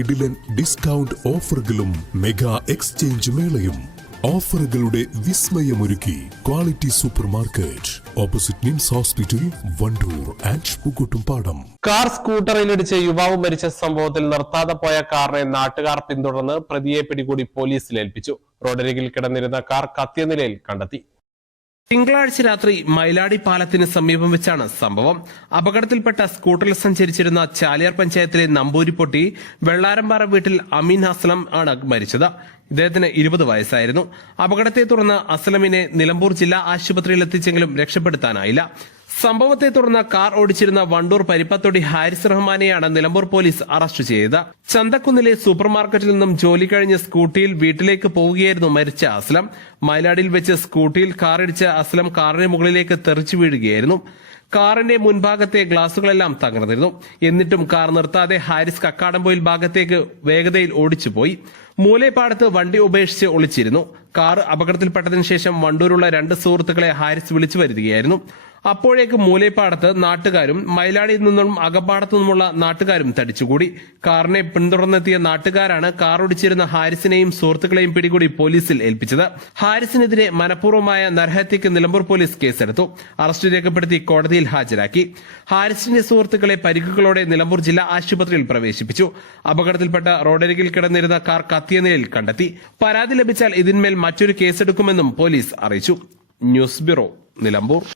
കിടിലൻ ഡിസ്കൗണ്ട് ഓഫറുകളും mega exchange മേളയും. ഓഫറുകളുടെ വിസ്മയമൊരുക്കി quality super market opposite NIMS hospital Wandoor and Pookkottumpadam car സ്കൂട്ടറിലിടിച്ച് യുവാവ് മരിച്ച സംഭവത്തിൽ നിർത്താതെ പോയ കാറിനെ നാട്ടുകാർ പിന്തുടർന്ന് പ്രതിയെ പിടികൂടി പോലീസിൽ ഏൽപ്പിച്ചു. റോഡരികിൽ കിടന്നിരുന്ന കാർ കത്തിയ നിലയിൽ കണ്ടെത്തി. തിങ്കളാഴ്ച രാത്രി മൈലാടി പാലത്തിന് സമീപം വെച്ചാണ് സംഭവം. അപകടത്തിൽപ്പെട്ട സ്കൂട്ടറിൽ സഞ്ചരിച്ചിരുന്ന ചാലിയാർ പഞ്ചായത്തിലെ നമ്പൂരിപ്പൊട്ടി വെള്ളാരമ്പാറ വീട്ടിൽ അമീൻ അസ്ലം ആണ് മരിച്ചത്. ഇദ്ദേഹത്തിന് ഇരുപത് വയസ്സായിരുന്നു. അപകടത്തെ തുടർന്ന് അസ്ലമിനെ നിലമ്പൂർ ജില്ലാ ആശുപത്രിയിൽ എത്തിച്ചെങ്കിലും രക്ഷപ്പെടുത്താനായില്ല. സംഭവത്തെ തുടർന്ന് കാർ ഓടിച്ചിരുന്ന വണ്ടൂർ പരിപ്പത്തൊടി ഹാരിസ് റഹ്മാനെയാണ് നിലമ്പൂർ പോലീസ് അറസ്റ്റ് ചെയ്തത്. ചന്തക്കുന്നിലെ സൂപ്പർമാർക്കറ്റിൽ നിന്നും ജോലി കഴിഞ്ഞ് സ്കൂട്ടിയിൽ വീട്ടിലേക്ക് പോവുകയായിരുന്നു മരിച്ച അസ്ലം. മയിലാടിയിൽ വെച്ച് സ്കൂട്ടിയിൽ കാറിടിച്ച അസ്ലം കാറിന് മുകളിലേക്ക് തെറിച്ചു വീഴുകയായിരുന്നു. കാറിന്റെ മുൻഭാഗത്തെ ഗ്ലാസുകളെല്ലാം തകർന്നിരുന്നു. എന്നിട്ടും കാർ നിർത്താതെ ഹാരിസ് കക്കാടംപോയിൽ ഭാഗത്തേക്ക് വേഗതയിൽ ഓടിച്ചുപോയി. മൂലേപ്പാടത്ത് വണ്ടി ഉപേക്ഷിച്ച് ഒളിച്ചിരുന്നു. കാർ അപകടത്തിൽപ്പെട്ടതിനു ശേഷം വണ്ടൂരുള്ള രണ്ട് സുഹൃത്തുക്കളെ ഹാരിസ് വിളിച്ചു വരുത്തുകയായിരുന്നു. അപ്പോഴേക്ക് മൂലേപ്പാടത്ത് നാട്ടുകാരും മയിലാടിയിൽ നിന്നും അകപ്പാടത്തു നിന്നുമുള്ള നാട്ടുകാരും തടിച്ചുകൂടി. കാറിനെ പിന്തുടർന്നെത്തിയ നാട്ടുകാരാണ് കാർ ഒടിച്ചിരുന്ന ഹാരിസിനെയും സുഹൃത്തുക്കളെയും പിടികൂടി പോലീസിൽ ഏൽപ്പിച്ചത്. ഹാരിസിനെതിരെ മനഃപൂർവമായ നരഹത്യക്ക് നിലമ്പൂർ പോലീസ് കേസെടുത്തു. അറസ്റ്റ് രേഖപ്പെടുത്തി കോടതിയിൽ ഹാജരാക്കി. ഹാരിസിന്റെ സുഹൃത്തുക്കളെ പരിക്കുകളോടെ നിലമ്പൂർ ജില്ലാ ആശുപത്രിയിൽ പ്രവേശിപ്പിച്ചു. അപകടത്തിൽപ്പെട്ട റോഡരികിൽ കിടന്നിരുന്ന കാർ കത്തിയ നിലയിൽ കണ്ടെത്തി. പരാതി ലഭിച്ചാൽ ഇതിന്മേൽ മറ്റൊരു കേസെടുക്കുമെന്നും പോലീസ് അറിയിച്ചു. News bureau Nilambur.